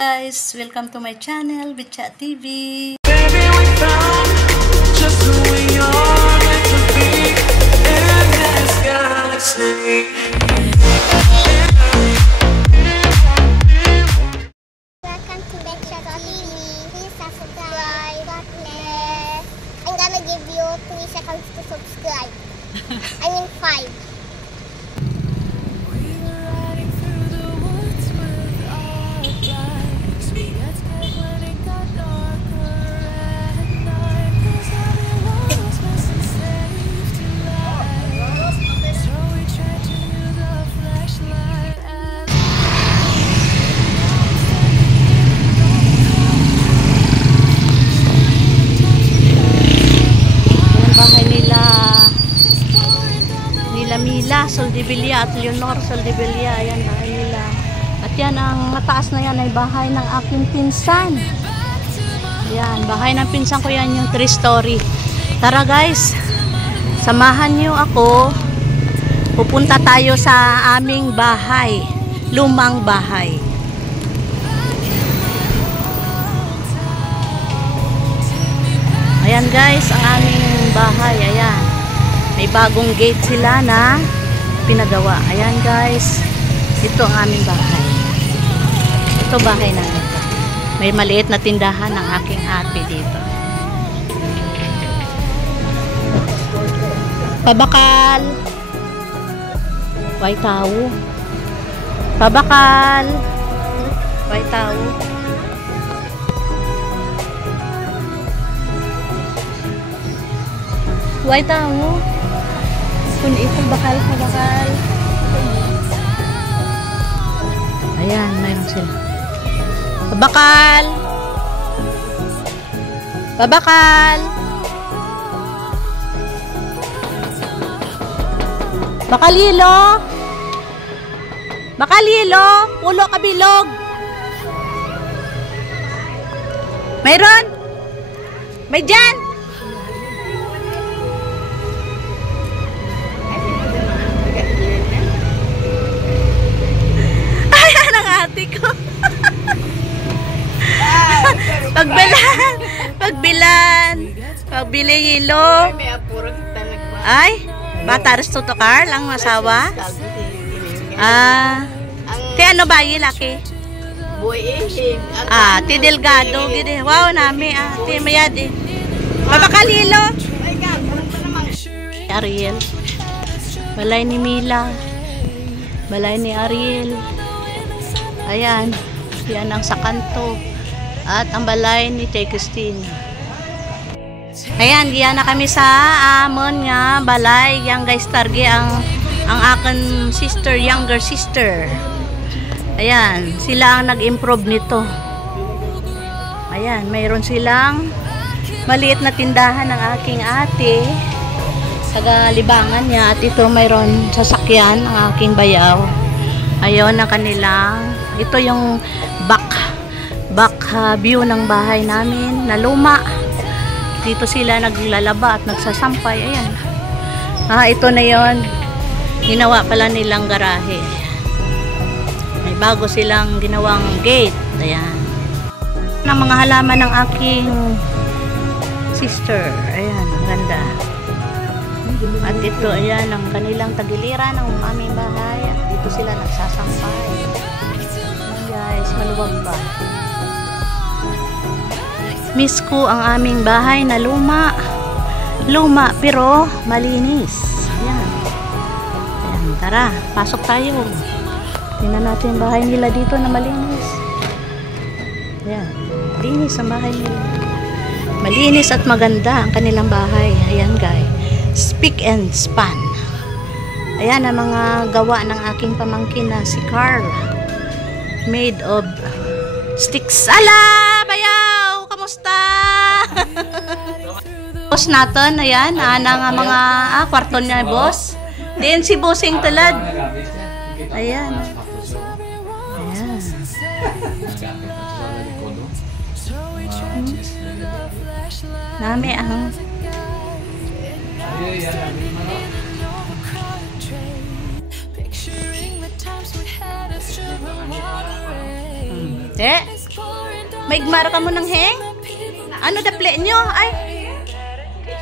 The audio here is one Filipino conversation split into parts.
Guys, welcome to my channel, Bitchat TV. Baby, we found just who we are meant to be in this galaxy. Welcome to Bitchat TV. Please subscribe. God bless. I'm gonna give you 3 seconds to subscribe. I mean 5. Mila Soldevilla at Leonor Soldevilla, ayan bahay nila. At yan, ang mataas na yan ay bahay ng aking pinsan. Ayan, bahay ng pinsan ko yan, yung 3-story. Tara guys, samahan nyo ako. Pupunta tayo sa aming bahay, lumang bahay. Ayan guys, ang aming bahay, ayan. May bagong gate sila na pinagawa. Ayan guys. Ito ang aming bahay. Ito bahay namin. May maliit na tindahan ng aking ate dito. Pabakal. White tao. Pabakal. White tao. White tao. Kung ito bakal. Ayan, mayroon sila. Babakal. Babakal. Bakalilo. Bakalilo. Pulo kabilog. Mayroon. May dyan. Pagbili hilo. Ay, bata resto to Carl ang masawa. Ti ano ba yi laki? Ti Delgado gid. Wow nami ti mayad eh. Mabakalilo. Ariel. Balay ni Mila. Balay ni Ariel. Ayan, yan ang sa kanto. At ang balay ni Tia Christine. Ayan, giyan na kami sa amon nga balay. Yang guys, targi ang akin sister, younger sister. Ayan, sila ang nag-improve nito. Ayan, mayroon silang maliit na tindahan ng aking ate sa libangan niya. At ito mayroon sasakyan ng aking bayaw. Ayun ang kanilang, ito yung back view ng bahay namin na luma. Dito sila naglalaba at nagsasampay. Ayan. Ito na yon. Ginawa pala nilang garahe. May bago silang ginawang gate. Ayan. Ang mga halaman ng aking sister. Ayan, ang ganda. At ito, ayan, ang kanilang tagiliran ng aming bahay. At dito sila nagsasampay. Guys, maluwag ba? Miss ko ang aming bahay na luma. Luma pero malinis. Ayan. Ayan, tara, pasok tayo. Tingnan natin yung bahay nila dito na malinis. Ayan, linis ang bahay nila. Malinis at maganda ang kanilang bahay. Ayan guys, speak and span. Ayan ang mga gawa ng aking pamangkin na si Carl. Made of sticks. Ala, bayaw! Kamusta? Boss natin, ayan. Nga mga kwarto niya, boss. Diyan si Bossing Tulad. Ayan. Ayan. Nami ang Maigmar ka mo ng heng? Ano daple nyo? Ay,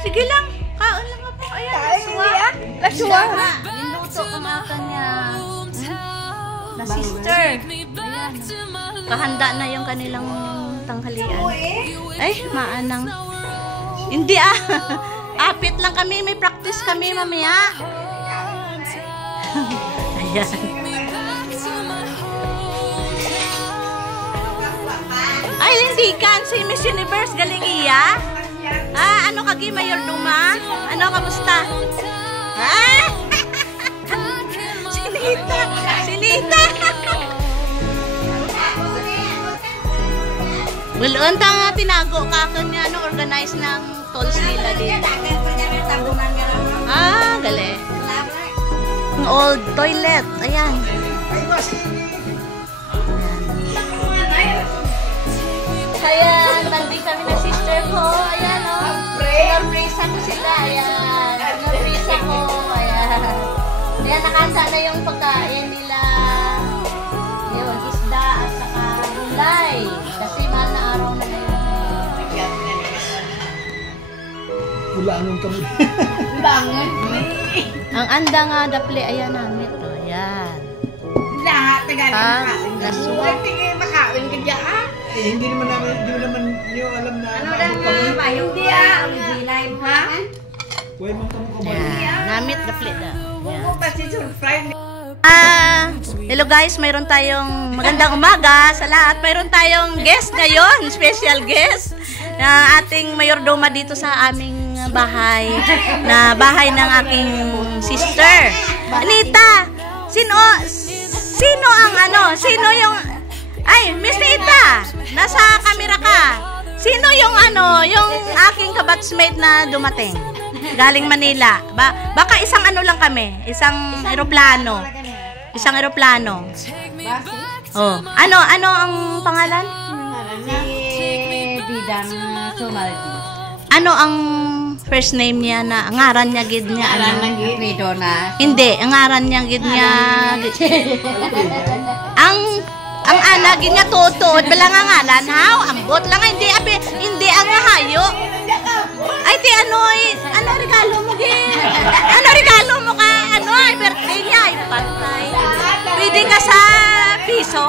sige lang. Kaon lang ako. Ayan, laswa. Niluto ka mga kanya. Na sister. Ayan. Kahanda na yung kanilang tanghalian. Ay, maanang. Hindi apit lang kami. May practice kami mamaya. Ayan. Ay, hindi kan. Si Miss Universe galing iya. Ano kagi, Mayor Duma? Ano, kamusta? Sinita! Sinita! Wala nga tinago ka kanya, organize ng tolls nila din. Galing. Ang old toilet. Ayan. Ayan, nanding kami na sister ko. Ayan, Sinurpresa ko sila. Ayan. Sinurpresa ko. Ayan. Ayan, nakanta na yung pagkain nila. Yun, isda at saka gulay. Kasi mahal na araw na ngayon. Bulangon kami. Bulangon. Ang anda nga daple. Ayan namin. Ayan. Lahat na gano'n Laswa. makain ka dyan. Hindi naman nyo alam na Ano lang nga, hindi ang gilay mo ha? Huwag man kamo ka ba? Ayan. Namit daple na. Buko kasi surprise. Hello guys, mayroon tayong magandang umaga sa lahat. Mayroon tayong guest ngayon, special guest. Ating mayordoma dito sa aming bahay, na bahay ng aking sister. Anita, sino ang yung, ay, Miss Nita, nasa camera ka. Sino yung yung aking kabatsmate na dumating? Galing Manila. Baka isang lang kami, isang eroplano. Isang eroplano. Oh, ano ang pangalan? Si Didang Sumaldi. Ano ang first name niya na ngaran niya gid niya Hindi, ang ngaran niya gid niya ang ana gid niya tutuod bala nga ngalan haw ambot lang hindi ang hayo. Ay ti ano regalo mo gid? Ano regalo mo ka? Ay birthday niya ay patay. Pwede ka sa piso?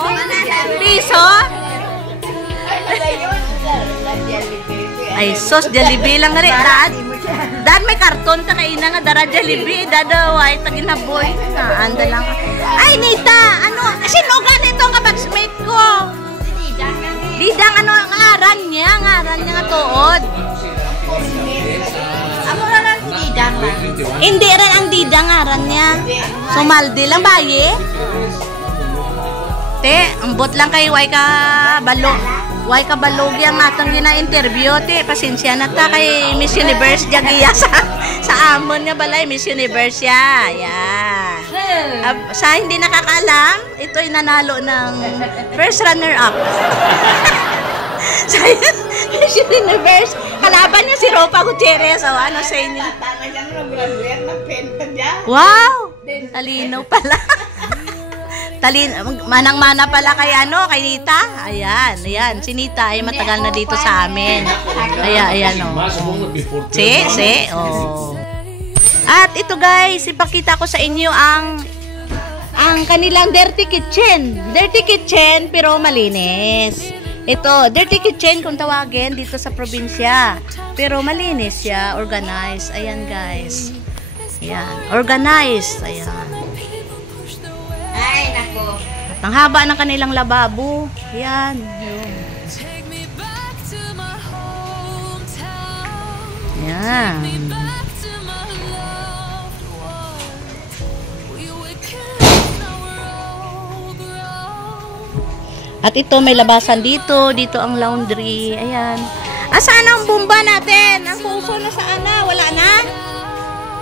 Piso? Ay, sos, Jollibee lang nga rin. Dad, may karton ka kaina nga dara Jollibee. Dadaway, taginaboy. Anda lang. Ay, Nita, sino ganito ang kabatsmate ko? Didang, ang aran niya? Ang aran niya nga tuod. Amo na lang si Didang lang. Hindi rin ang Didang aran niya. Sumaldi lang, baye. Te, ambot lang kay Way ka balo. Way ka balog yung atong gina-interview, te. Pasensya na ta kay Miss Universe Jagiya sa amon nga balay, Miss Universe ya. Yan. Sa hindi nakakaalam, ito'y nanalo ng first runner-up. Sa Miss Universe, kalaban niya si Ropa Gutierrez. O, ano sa inyo? Wow! Talino pala. Manang-mana pala kay kay Nita. Ayan, si Nita ay matagal na dito sa amin. Ayan, oh. At ito guys, ipakita ko sa inyo ang kanilang dirty kitchen. Dirty kitchen pero malinis. Ito, dirty kitchen kung tawagin dito sa probinsya. Pero malinis siya, organized. Ayan guys. Ayan, organized. Ayan. Ay, nako. At ang haba ng kanilang lababo. Yan. Yan. At ito may labasan dito. Dito ang laundry. Ayan. Saan ang bumba natin? Ang puso na saan na? Wala na?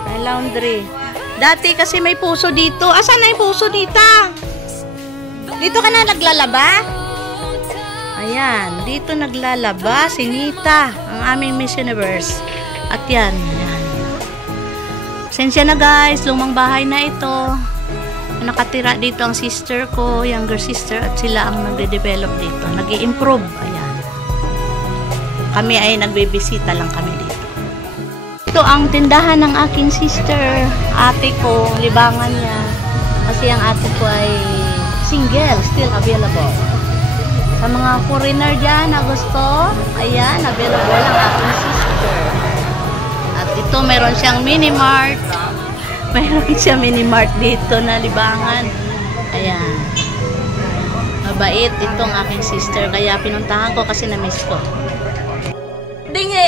May laundry. Dati kasi may puso dito. Asan na yung puso dito? Dito ka na naglalaba? Ayan. Dito naglalaba si Nita. Ang aming Miss Universe. At yan. Sensya na guys. Lumang bahay na ito. Nakatira dito ang sister ko. Younger sister. At sila ang nagde-develop dito. Nag-i-improve. Ayan. Kami ay nagbibisita lang kami dito. Ito ang tindahan ng aking sister. Ate ko, libangan niya. Kasi ang ate ko ay single, still available. Sa mga foreigner dyan na gusto, ayan, available ang aking sister. At ito, meron siyang mini-mart. Meron siyang mini-mart dito na libangan. Ayan. Mabait itong aking sister. Kaya pinuntahan ko kasi na-miss ko.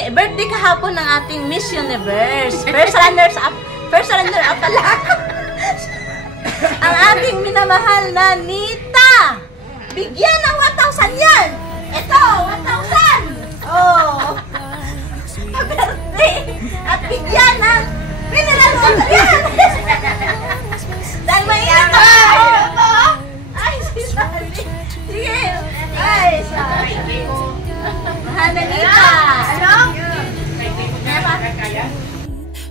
Birthday kahapon ng ating Miss Universe. First runner-up pala. Ang ating minamahal na Nita. Bigyan ng 1,000 yan. Ito, 1,000. Oh. Birthday. At bigyan ng pinalaluan yan. Dahil mainit ako. Ay, si Sally. Sige. Ay, Sally. Mahal na Nita. Ano?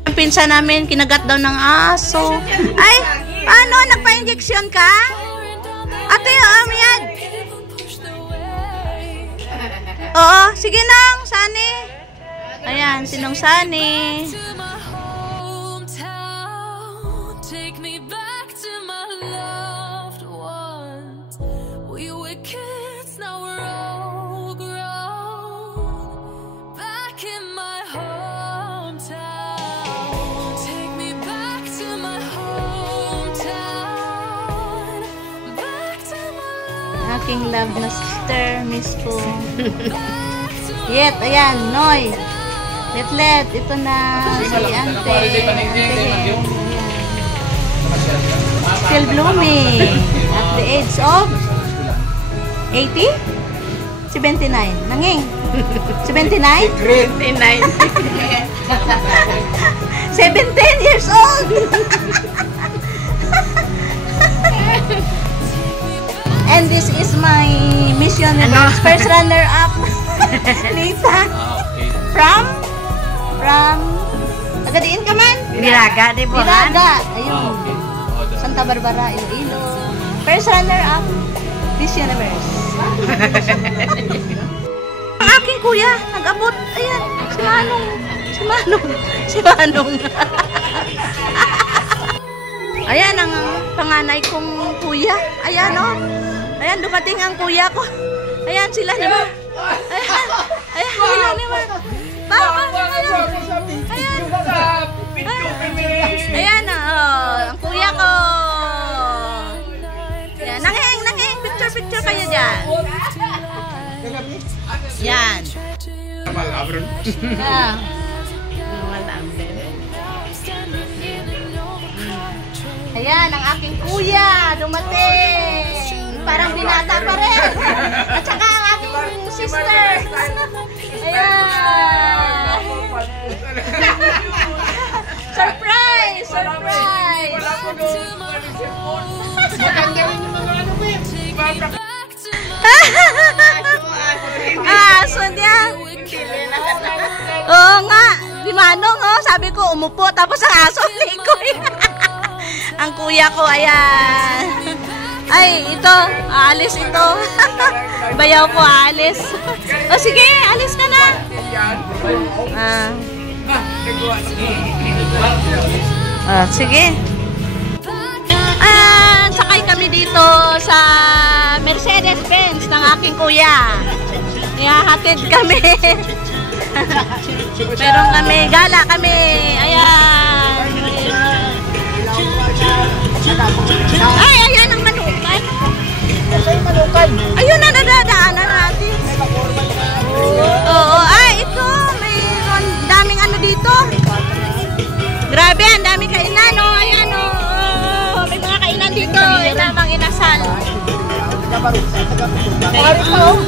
Ang pinsan namin, kinagat daw ng aso. Ay, ano? Nagpa-injection ka? Ate, yan. Oo, sige nang, Sani. Ayan, sinong Sani. Aking love na sister, miss ko. Yet, ayan, Noy. Letlet, ito na si Ante. Still blooming. At the age of 80? 79. Nanging? 79? 79. 17 years old! And this is my Miss Universe first runner-up. Lisa. From Agadiin ka man? Biraga, di ba? Biraga. Ayun. Santa Barbara, Iloilo. First runner-up, Miss Universe. Ang aking kuya, nag-abot. Ayan, si Manong. Ayan ang panganay kong kuya. Ayan o. Ayan, dumating ang kuya ko. Ayan, sila naman. Ayan, sila naman. Papa, ayan. Ayan o. Ang kuya ko. Ayan, nanging. Picture kayo dyan. Yan. Ayan, ang aking kuya, dumating. Parang binata pa rin. At saka ang aking sister. Ayan. Surprise! Maganda rin yung mga ano ko Aso niya. Oo nga. Di Manong, oh. Sabi ko, umupo. Tapos ang aso, likoy. Ang kuya ko, ayan. Ay, ito. Aalis ito. Bayaw ko, aalis. O sige, alis ka na. Sige. Sakay kami dito sa Mercedes-Benz ng aking kuya. Ihahatid kami. Meron kami, gala kami. Ayan. Ay, ayan ang Manukan. Ayun na, nadadaanan natin. Oo, ay, ito. Mayroon daming ano dito. Grabe, ang daming kainan, oh. Ayan, oh. May mga kainan dito. Inamang inasal.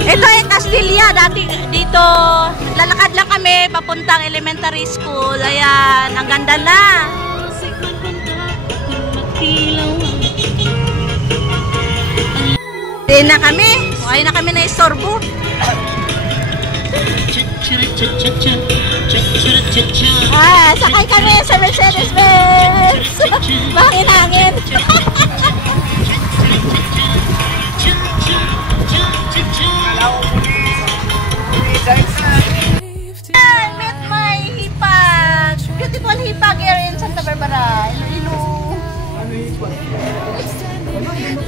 Ito ay Castilla. Dati dito, lalakad lang kami papuntang elementary school. Ayan, ang ganda na. Hindi na kami. Ay na kami na istorbo. Sakay kami sa Mercedes-Benz. Mahangin-hangin.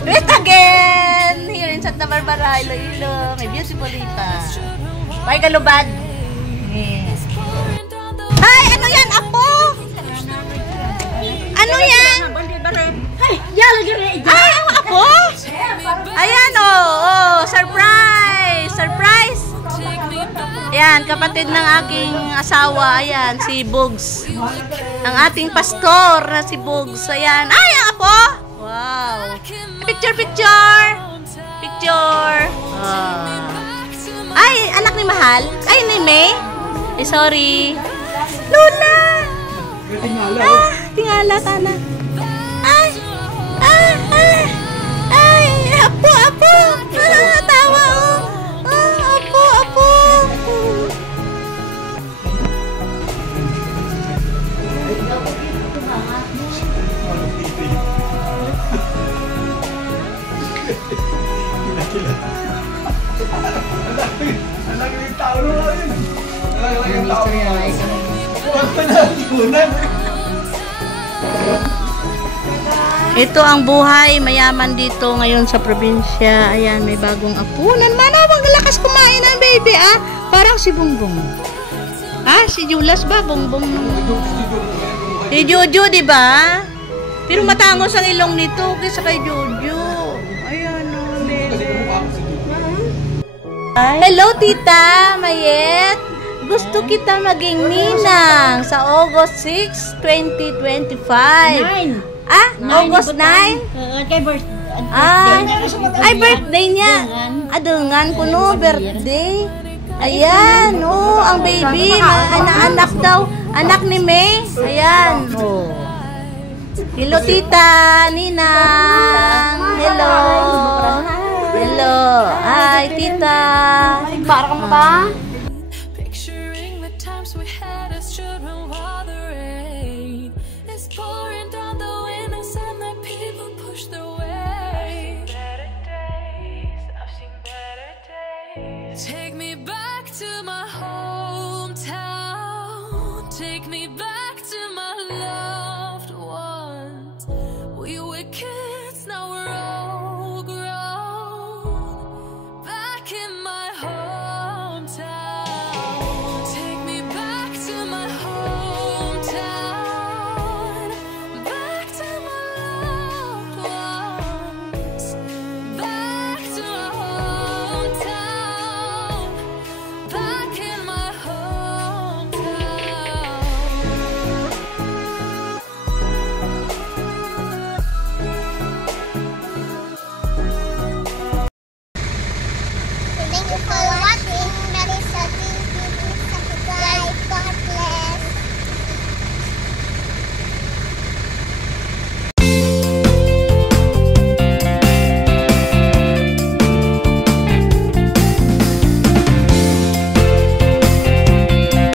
Meet again! Here in Santa Barbara, Iloilo. May beautiful pa. Bye, Kalubad! Yes. Ay, ano yan, Apo? Ano yan? Ay, ang Apo? Ayan, surprise! Surprise! Ayan, kapatid ng aking asawa. Ayan, si Bugs. Ang ating pastor na si Bugs. Ayan. Ay, ang Apo! Wow! Picture, picture! Picture! Ay, anak ni Mahal? Ay, ni May? Eh, sorry. Luna! Tingala, Tana. Ay! Ay! Apo, Apo! Natawa, Apo, Apo! Ito ang buhay mayaman dito ngayon sa probinsya. Ayan, may bagong apunan. Manawang lakas kumain ng baby, ah. Parang si Bongbong. Ah, si Julas ba? Bongbong. Si Jojo, di ba? Pero matangos ang ilong nito kaysa kay Jojo. Ayan, baby. Hello, Tita Mayet. Gusto kita maging ninang sa August 6, 2025. 9. Ah, August 9? Ay, birthday niya. Adungan ko no, birthday. Ayan, ang baby. Anak daw. Anak ni May. Ayan, Hello, Tita, Ninang. Hello. Hello. Hi, Tita. Parang ba? Picturing the times we had as children while the rain is pouring down the windows and the people push their way. Better days, I've seen better days. Take me back to my hometown. Take me back.